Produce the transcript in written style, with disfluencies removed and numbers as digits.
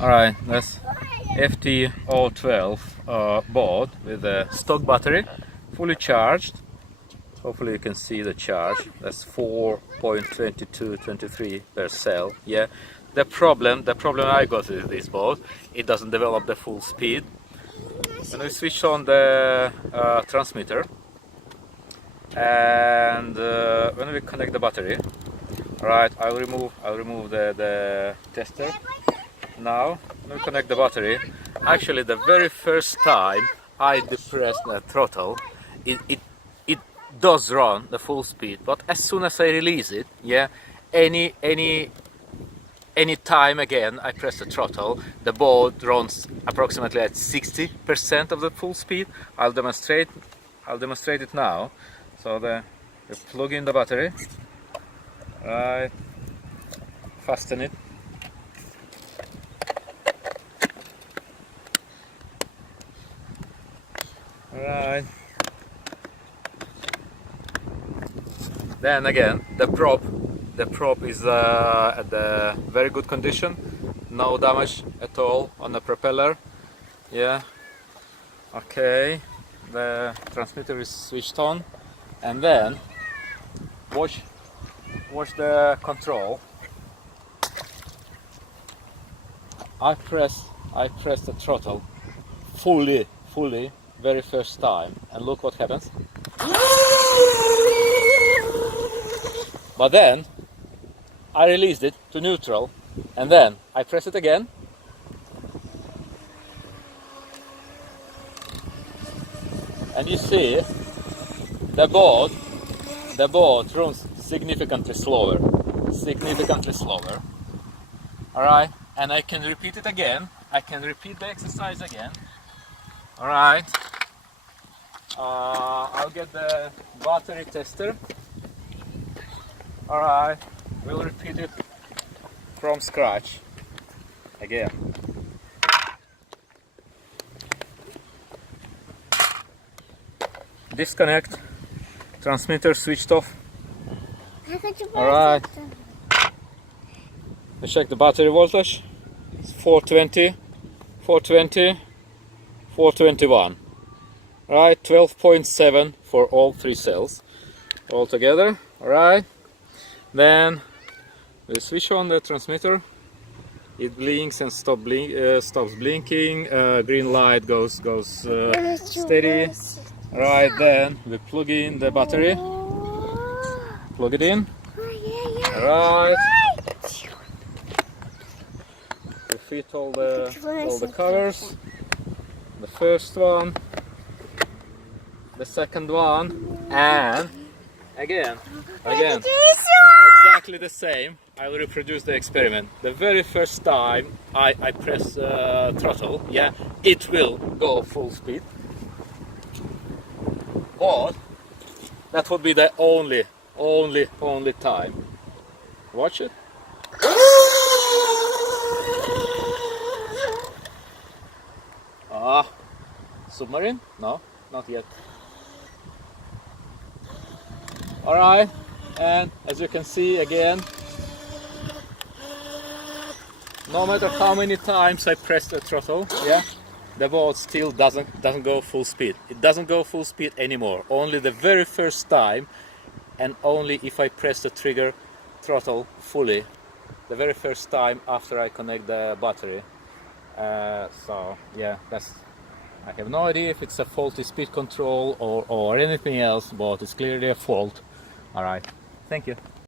Alright, that's FT012 board with a stock battery, fully charged. Hopefully you can see the charge. That's 4.2223 per cell. Yeah. The problem I got with this board, it doesn't develop the full speed. When we switch on the transmitter and when we connect the battery, right, I'll remove the tester. Now, when we connect the battery, actually the very first time I depress the throttle, it does run the full speed, but as soon as I release it, yeah, any time again I press the throttle, the board runs approximately at 60% of the full speed. I'll demonstrate it now. So we plug in the battery, right, fasten it. Right. Then again, the prop is at the very good condition, no damage at all on the propeller. Yeah. Okay. The transmitter is switched on, and then watch the control. I press the throttle fully, very first time, and look what happens. But then I released it to neutral, and then I press it again, and you see the board runs significantly slower. Alright, and I can repeat it again. I can repeat the exercise again. Alright, I'll get the battery tester. Alright, we'll repeat it from scratch again. Disconnect, transmitter switched off. Alright, let's check the battery voltage. It's 420, 421. Alright, 12.7 for all three cells all together. Alright. Then we switch on the transmitter. It blinks and stops blinking. Green light goes steady. Right, then we plug in the battery. Plug it in. Right. We fit all the covers. The first one, the second one, and again. Exactly the same. I will reproduce the experiment. The very first time I press throttle, yeah, it will go full speed. But that would be the only time. Watch it. Submarine? No, not yet. Alright, and as you can see again, no matter how many times I press the throttle, yeah, the boat still doesn't go full speed. It doesn't go full speed anymore. Only the very first time, and only if I press the trigger throttle fully, the very first time after I connect the battery. So yeah, I have no idea if it's a faulty speed control or anything else, but it's clearly a fault. Alright, thank you.